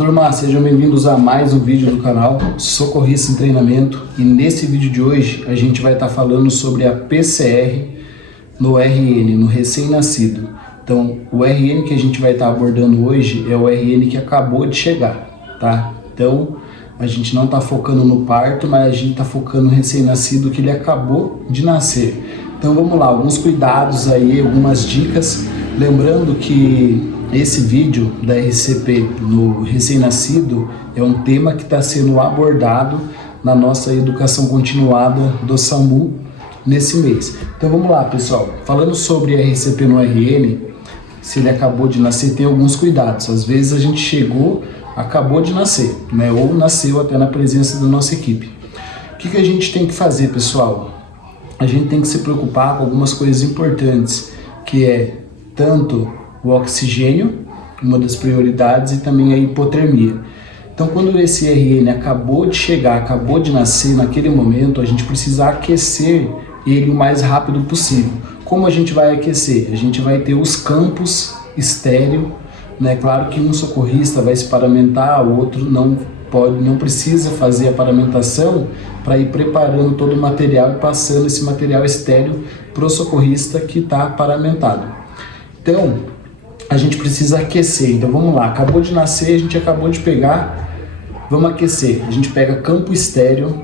turma, sejam bem-vindos a mais um vídeo do canal Socorrista em Treinamento, e nesse vídeo de hoje a gente vai estar falando sobre a PCR no RN, no recém-nascido. Então o RN que a gente vai estar abordando hoje é o RN que acabou de chegar, tá? Então a gente não está focando no parto, mas a gente está focando no recém-nascido que ele acabou de nascer. Então vamos lá, alguns cuidados aí, algumas dicas, lembrando que esse vídeo da RCP no recém-nascido é um tema que está sendo abordado na nossa educação continuada do SAMU nesse mês. Então vamos lá, pessoal, falando sobre a RCP no RN, se ele acabou de nascer, tem alguns cuidados. Às vezes a gente acabou de nascer, né? Ou nasceu até na presença da nossa equipe. O que a gente tem que fazer, pessoal? A gente tem que se preocupar com algumas coisas importantes, que é tanto o oxigênio, uma das prioridades, e também a hipotermia. Então, quando esse RN acabou de chegar, acabou de nascer, naquele momento, a gente precisa aquecer ele o mais rápido possível. Como a gente vai aquecer? A gente vai ter os campos estéreo, né? Claro que um socorrista vai se paramentar, o outro não precisa fazer a paramentação para ir preparando todo o material e passando esse material estéreo para o socorrista que está paramentado. Então, a gente precisa aquecer. Então vamos lá, acabou de nascer, a gente acabou de pegar, vamos aquecer. A gente pega campo estéreo,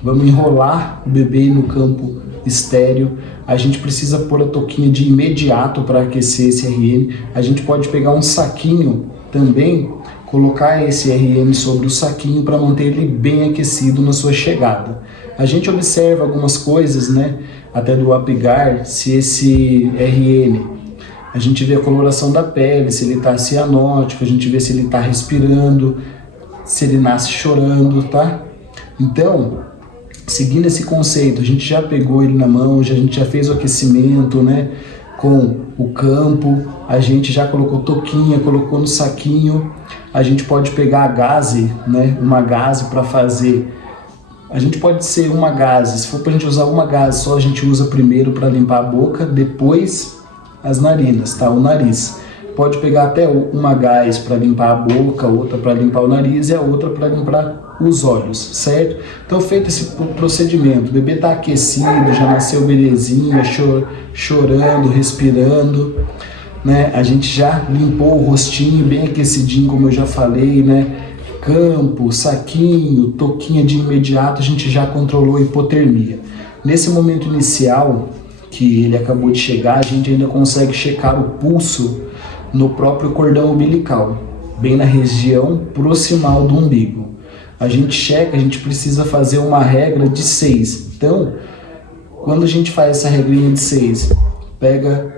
vamos enrolar o bebê no campo estéreo. A gente precisa pôr a touquinha de imediato para aquecer esse RN. A gente pode pegar um saquinho também, colocar esse RN sobre o saquinho para manter ele bem aquecido na sua chegada. A gente observa algumas coisas, né, até do Apgar, se esse RN, a gente vê a coloração da pele, se ele está cianótico, a gente vê se ele está respirando, se ele nasce chorando, tá? Então, seguindo esse conceito, a gente já pegou ele na mão, a gente já fez o aquecimento, né, com o campo, a gente já colocou touquinha, colocou no saquinho, a gente pode pegar a gaze, né, uma gaze para fazer. A gente pode ser uma gaze, se for para a gente usar uma gaze só, a gente usa primeiro para limpar a boca, depois as narinas, tá? O nariz. Pode pegar até uma gás para limpar a boca, outra para limpar o nariz e a outra para limpar os olhos, certo? Então, feito esse procedimento, o bebê está aquecido, já nasceu belezinha, chorando, respirando, né? A gente já limpou o rostinho bem aquecidinho, como eu já falei, né? Campo, saquinho, touquinha de imediato, a gente já controlou a hipotermia. Nesse momento inicial que ele acabou de chegar, a gente ainda consegue checar o pulso no próprio cordão umbilical, bem na região proximal do umbigo. A gente checa, a gente precisa fazer uma regra de 6. Então, quando a gente faz essa regrinha de 6, pega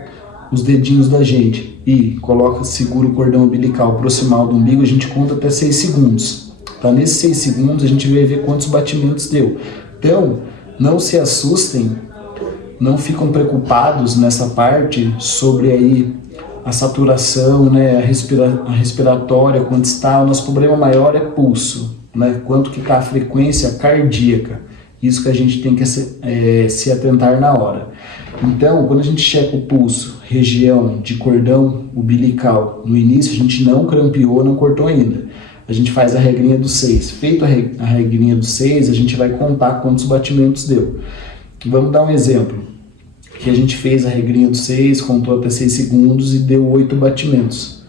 os dedinhos da gente e coloca, segura o cordão umbilical proximal do umbigo, a gente conta até 6 segundos. Tá? Nesses 6 segundos a gente vai ver quantos batimentos deu. Então, não se assustem, não ficam preocupados nessa parte sobre aí a saturação, né, a respiratória, quanto está. O nosso problema maior é pulso, né, quanto que está a frequência cardíaca. Isso que a gente tem que se atentar na hora. Então, quando a gente checa o pulso, região de cordão umbilical, no início a gente não crampeou, não cortou ainda. A gente faz a regrinha do 6. Feito a regrinha do 6, a gente vai contar quantos batimentos deu. Vamos dar um exemplo, que a gente fez a regrinha do 6, contou até 6 segundos e deu 8 batimentos.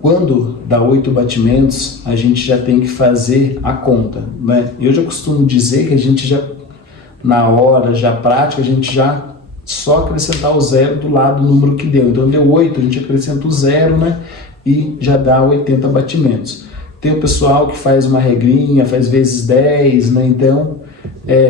Quando dá 8 batimentos, a gente já tem que fazer a conta, né? Eu já costumo dizer que a gente já, na hora, já prática, a gente já só acrescentar o 0 do lado do número que deu. Então deu 8, a gente acrescenta o 0, né? E já dá 80 batimentos. Tem o pessoal que faz uma regrinha, faz vezes 10, né? Então,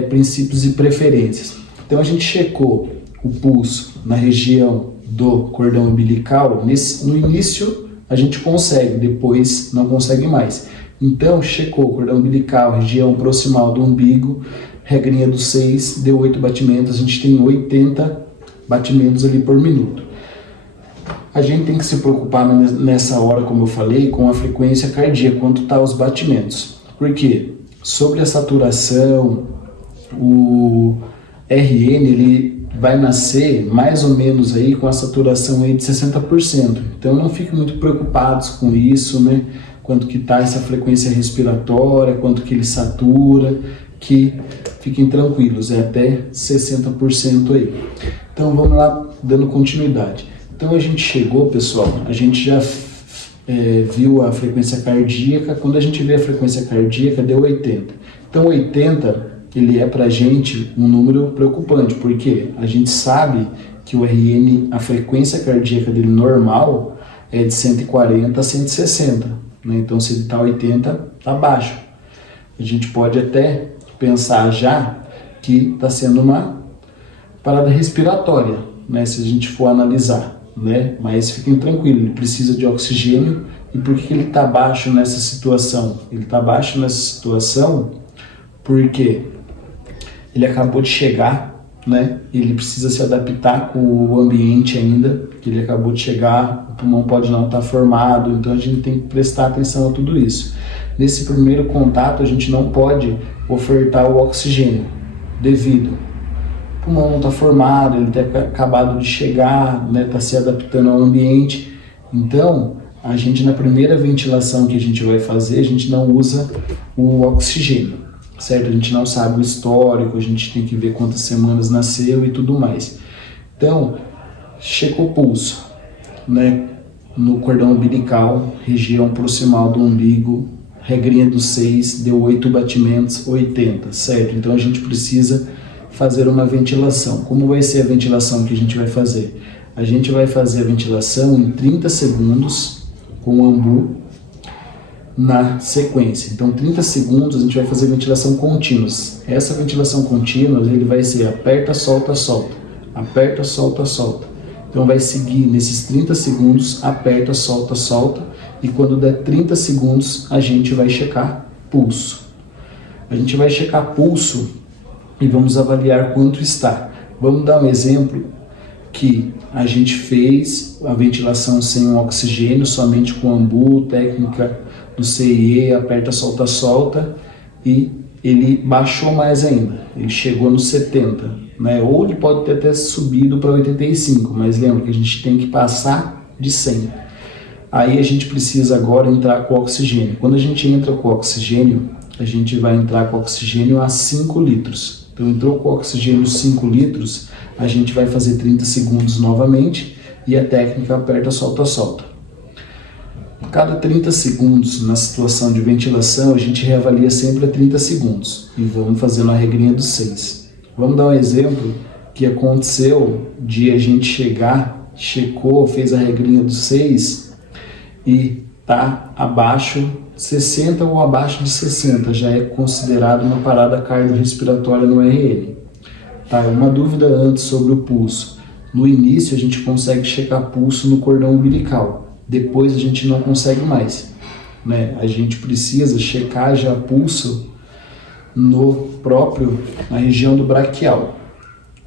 princípios e preferências. Então a gente checou o pulso na região do cordão umbilical. No início a gente consegue, depois não consegue mais. Então checou o cordão umbilical, região proximal do umbigo, regrinha do 6, deu 8 batimentos, a gente tem 80 batimentos ali por minuto. A gente tem que se preocupar nessa hora, como eu falei, com a frequência cardíaca, quanto está os batimentos. Por quê? Sobre a saturação, o RN ele vai nascer mais ou menos aí com a saturação aí de 60%. Então não fiquem muito preocupados com isso, né? quanto que está essa frequência respiratória, quanto que ele satura, que fiquem tranquilos, é até 60% aí. Então vamos lá, dando continuidade. Então a gente chegou, pessoal, a gente já viu a frequência cardíaca. Quando a gente vê a frequência cardíaca, deu 80. Então 80, ele é pra gente um número preocupante, porque a gente sabe que o RN, a frequência cardíaca dele normal é de 140 a 160, né? Então se ele está 80, está baixo. A gente pode até pensar já que está sendo uma parada respiratória, né? Se a gente for analisar, né? Mas fiquem tranquilos, ele precisa de oxigênio. E por que ele está baixo nessa situação? Ele está baixo nessa situação porque ele acabou de chegar, né? Ele precisa se adaptar com o ambiente ainda, que ele acabou de chegar, o pulmão pode não estar formado, então a gente tem que prestar atenção a tudo isso. Nesse primeiro contato, a gente não pode ofertar o oxigênio, devido o pulmão não está formado, ele tem acabado de chegar, né? Está se adaptando ao ambiente. Então, a gente, na primeira ventilação que a gente vai fazer, a gente não usa o oxigênio, certo? A gente não sabe o histórico, a gente tem que ver quantas semanas nasceu e tudo mais. Então, checou o pulso, né? No cordão umbilical, região proximal do umbigo, regrinha dos 6, deu 8 batimentos, 80, certo? Então a gente precisa fazer uma ventilação. Como vai ser a ventilação que a gente vai fazer? A gente vai fazer a ventilação em 30 segundos com o ambu na sequência. Então 30 segundos a gente vai fazer ventilação contínua. Essa ventilação contínua ele vai ser aperta, solta, solta, aperta, solta, solta. Então vai seguir nesses 30 segundos, aperta, solta, solta, e quando der 30 segundos a gente vai checar pulso. A gente vai checar pulso e vamos avaliar quanto está. Vamos dar um exemplo que a gente fez a ventilação sem o oxigênio, somente com ambu, técnica do CIE, aperta, solta, solta, e ele baixou mais ainda, ele chegou no 70, né? Ou ele pode ter até subido para 85, mas lembra que a gente tem que passar de 100. Aí a gente precisa agora entrar com oxigênio. Quando a gente entra com oxigênio, a gente vai entrar com oxigênio a 5 litros. Então entrou com oxigênio 5 litros, a gente vai fazer 30 segundos novamente e a técnica aperta, solta, solta. Cada 30 segundos na situação de ventilação, a gente reavalia sempre a 30 segundos e vamos fazendo a regrinha dos 6. Vamos dar um exemplo que aconteceu de a gente chegar, checou, fez a regrinha dos 6 e tá abaixo 60 ou abaixo de 60, já é considerado uma parada cardiorrespiratória no RN. Tá, uma dúvida antes sobre o pulso. No início a gente consegue checar pulso no cordão umbilical, depois a gente não consegue mais, né? A gente precisa checar já pulso na região do braquial.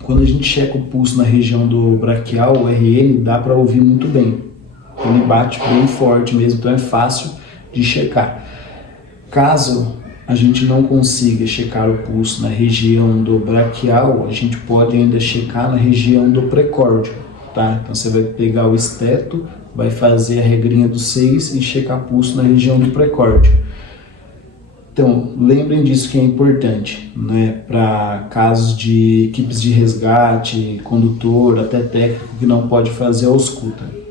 Quando a gente checa o pulso na região do braquial, o RN dá para ouvir muito bem. Ele bate bem forte mesmo, então é fácil de checar. Caso a gente não consiga checar o pulso na região do braquial, a gente pode ainda checar na região do precórdio, tá? Então você vai pegar o esteto, vai fazer a regrinha dos 6 e checar pulso na região do precórdio. Então, lembrem disso que é importante, né? Para casos de equipes de resgate, condutor, até técnico que não pode fazer a ausculta.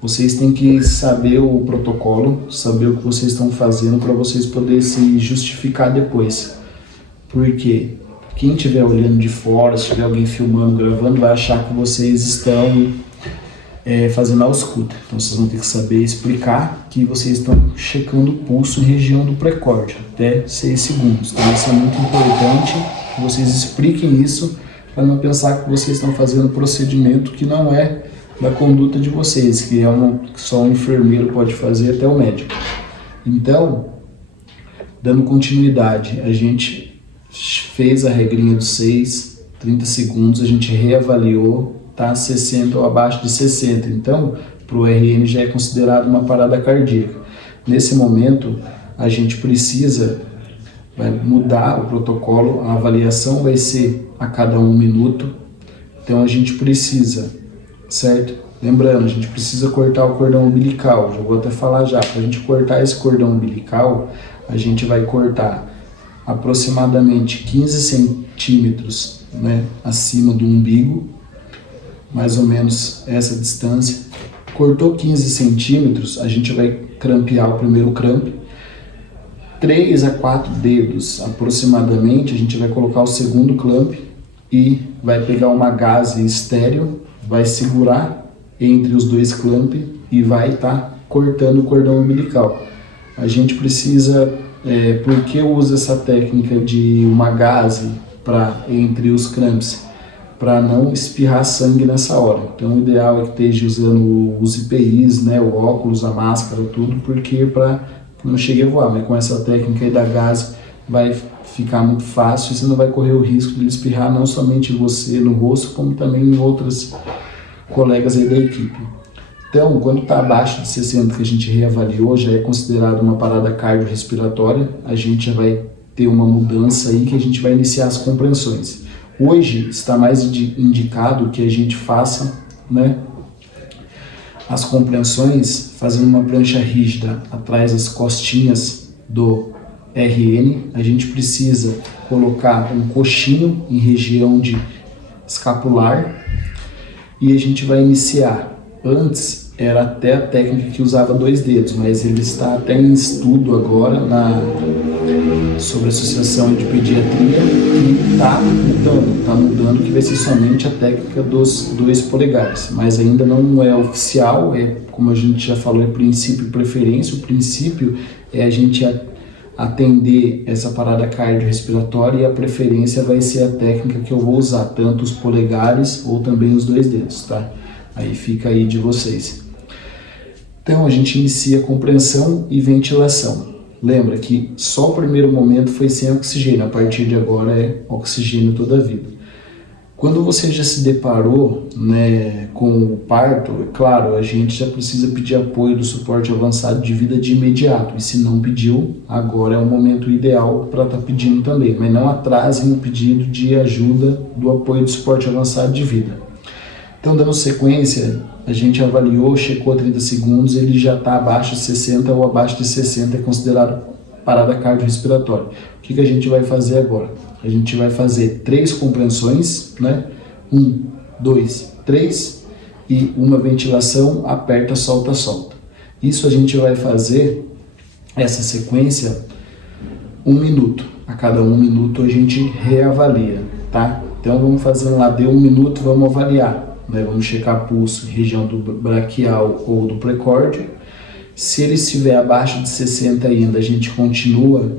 Vocês têm que saber o protocolo, saber o que vocês estão fazendo para vocês poderem se justificar depois. Porque quem estiver olhando de fora, se tiver alguém filmando, gravando, vai achar que vocês estão fazendo a ausculta. Então vocês vão ter que saber explicar que vocês estão checando o pulso em região do precórdio, até 6 segundos. Então isso é muito importante que vocês expliquem isso para não pensar que vocês estão fazendo um procedimento que não é da conduta de vocês, que que só um enfermeiro pode fazer, até o médico. Então, dando continuidade, a gente fez a regrinha dos 6, 30 segundos, a gente reavaliou, tá 60 ou abaixo de 60, então para o RN já é considerado uma parada cardíaca. Nesse momento, a gente vai mudar o protocolo, a avaliação vai ser a cada 1 minuto, então a gente precisa, certo? Lembrando, a gente precisa cortar o cordão umbilical, já vou até falar já. Para a gente cortar esse cordão umbilical, a gente vai cortar aproximadamente 15 centímetros, né, acima do umbigo, mais ou menos essa distância. Cortou 15 centímetros, a gente vai crampear o primeiro cramp. 3 a 4 dedos aproximadamente, a gente vai colocar o segundo clamp e vai pegar uma gaze estéreo, vai segurar entre os dois clamp e vai estar cortando o cordão umbilical. A gente precisa, por que eu uso essa técnica de uma gaze entre os clamps? Para não espirrar sangue nessa hora. Então o ideal é que esteja usando os EPIs, né, o óculos, a máscara, tudo, porque para não chegue a voar, mas com essa técnica aí da gaze vai ficar muito fácil e você não vai correr o risco de ele espirrar não somente você no rosto, como também em outras colegas aí da equipe. Então, quando está abaixo de 60, que a gente reavaliou, já é considerado uma parada cardiorrespiratória, a gente já vai ter uma mudança aí que a gente vai iniciar as compreensões. Hoje está mais indicado que a gente faça, né, as compreensões fazendo uma prancha rígida atrás das costinhas do RN. A gente precisa colocar um coxinho em região de escapular e a gente vai iniciar. Antes era até a técnica que usava 2 dedos, mas ele está até em estudo agora sobre a Associação de Pediatria e está mudando, que vai ser somente a técnica dos 2 polegares, mas ainda não é oficial, como a gente já falou, é princípio e preferência. O princípio é a gente atender essa parada cardiorrespiratória e a preferência vai ser a técnica que eu vou usar, tanto os polegares ou também os 2 dedos, tá? Aí fica aí de vocês. Então a gente inicia a compreensão e ventilação. Lembra que só o primeiro momento foi sem oxigênio, a partir de agora é oxigênio toda a vida. Quando você já se deparou, né, com o parto, é claro, a gente já precisa pedir apoio do suporte avançado de vida de imediato. E se não pediu, agora é o momento ideal para estar pedindo também. Mas não atrasem o pedido de ajuda do apoio do suporte avançado de vida. Então, dando sequência, a gente avaliou, checou 30 segundos, ele já está abaixo de 60 ou abaixo de 60, é considerado parada cardiorrespiratória. O que a gente vai fazer agora? A gente vai fazer 3 compreensões, né? 1, 2, 3 e uma ventilação, aperta, solta, solta. Isso a gente vai fazer, essa sequência, 1 minuto. A cada 1 minuto a gente reavalia, tá? Então vamos fazer lá, deu 1 minuto, vamos avaliar. Vamos checar pulso, região do braquial ou do precórdio. Se ele estiver abaixo de 60 ainda, a gente continua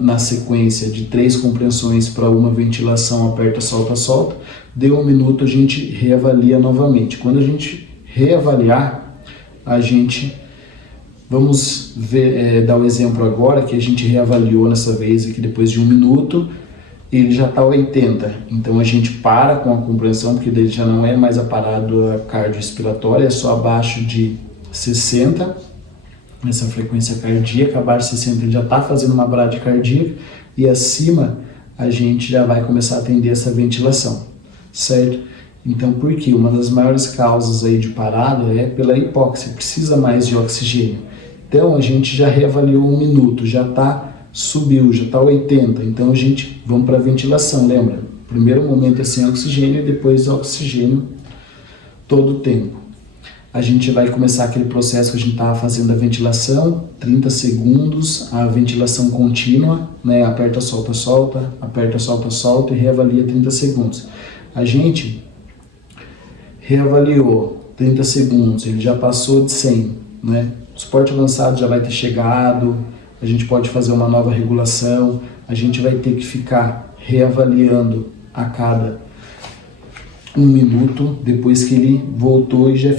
na sequência de 3 compreensões para uma ventilação, aperta, solta, solta. Deu 1 minuto, a gente reavalia novamente. Quando a gente reavaliar, a gente... Vamos ver, dar o exemplo agora que a gente reavaliou nessa vez aqui depois de 1 minuto. Ele já está 80, então a gente para com a compreensão, porque ele já não é mais a parada cardiorrespiratória, é só abaixo de 60, essa frequência cardíaca, abaixo de 60 ele já está fazendo uma bradicardia, e acima a gente já vai começar a atender essa ventilação, certo? Então, por quê? Uma das maiores causas aí de parada é pela hipóxia, precisa mais de oxigênio. Então, a gente já reavaliou 1 minuto, já subiu, já está 80, então a gente vamos para a ventilação, lembra? Primeiro momento é sem oxigênio e depois oxigênio todo o tempo. A gente vai começar aquele processo que a gente estava fazendo a ventilação, 30 segundos, a ventilação contínua, né? Aperta, solta, solta e reavalia 30 segundos. A gente reavaliou 30 segundos, ele já passou de 100, né? O suporte avançado já vai ter chegado, a gente pode fazer uma nova regulação, a gente vai ter que ficar reavaliando a cada 1 minuto, depois que ele voltou e já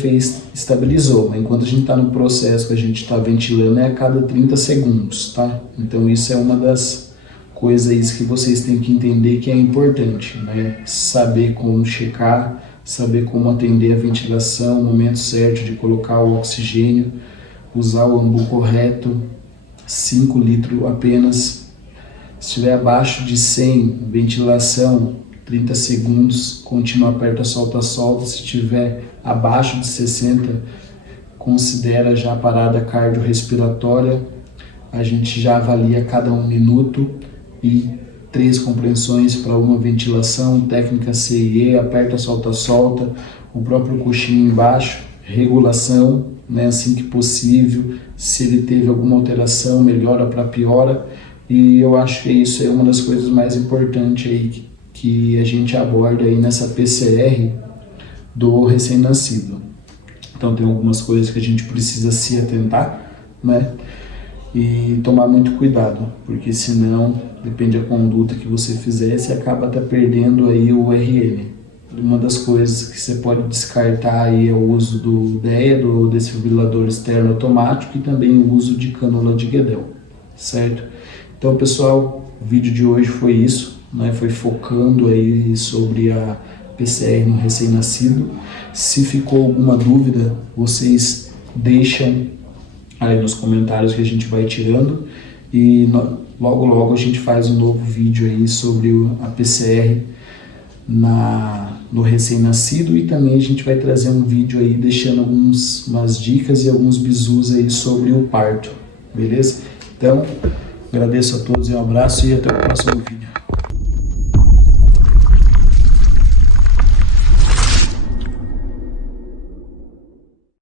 estabilizou. Mas enquanto a gente está no processo que a gente está ventilando, é a cada 30 segundos, tá? Então isso é uma das coisas que vocês têm que entender que é importante, né? Saber como checar, saber como atender a ventilação, o momento certo de colocar o oxigênio, usar o ambu correto, 5 litros apenas. Se estiver abaixo de 100, ventilação 30 segundos, continua, aperta, solta, solta. Se tiver abaixo de 60, considera já a parada cardiorrespiratória. A gente já avalia cada 1 minuto e 3 compreensões para uma ventilação, técnica CIE, aperta, solta, solta, o próprio coxinho embaixo, regulação, né, assim que possível. Se ele teve alguma alteração, melhora para piora. E eu acho que isso é uma das coisas mais importantes aí que a gente aborda aí nessa PCR do recém-nascido. Então tem algumas coisas que a gente precisa se atentar, né? E tomar muito cuidado, porque senão, depende da conduta que você fizer, você acaba até perdendo aí o RN. Uma das coisas que você pode descartar aí é o uso do DEA, do desfibrilador externo automático, e também o uso de cânula de Guedel, certo? Então, pessoal, o vídeo de hoje foi isso, né? Foi focando aí sobre a PCR no recém-nascido. Se ficou alguma dúvida, vocês deixam aí nos comentários que a gente vai tirando, e logo logo a gente faz um novo vídeo aí sobre a PCR no recém-nascido, e também a gente vai trazer um vídeo aí deixando umas dicas e alguns bizus aí sobre o parto, beleza? Então, agradeço a todos, um abraço e até o próximo vídeo.